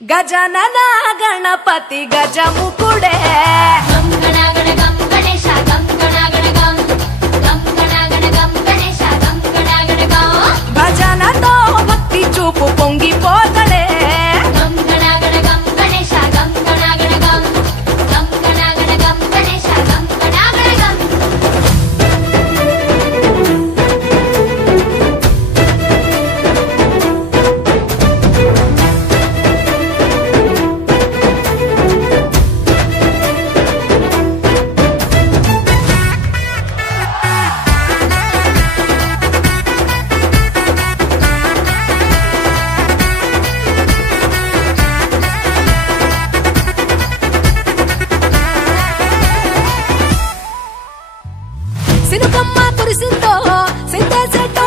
गजानन गणपति गजमुकुडे गम गणागण गम गणेश गम गणागण गम गम गणागण गम गणेश गम गणागण गम भजनतो भक्ति चूपु पोंगिपोतले गम गणागण गम गणेश गम गणागण गम गम गणागण गम गणेश गम गणागण गम సినుకమ్మ కురిసిందో సిందేసేట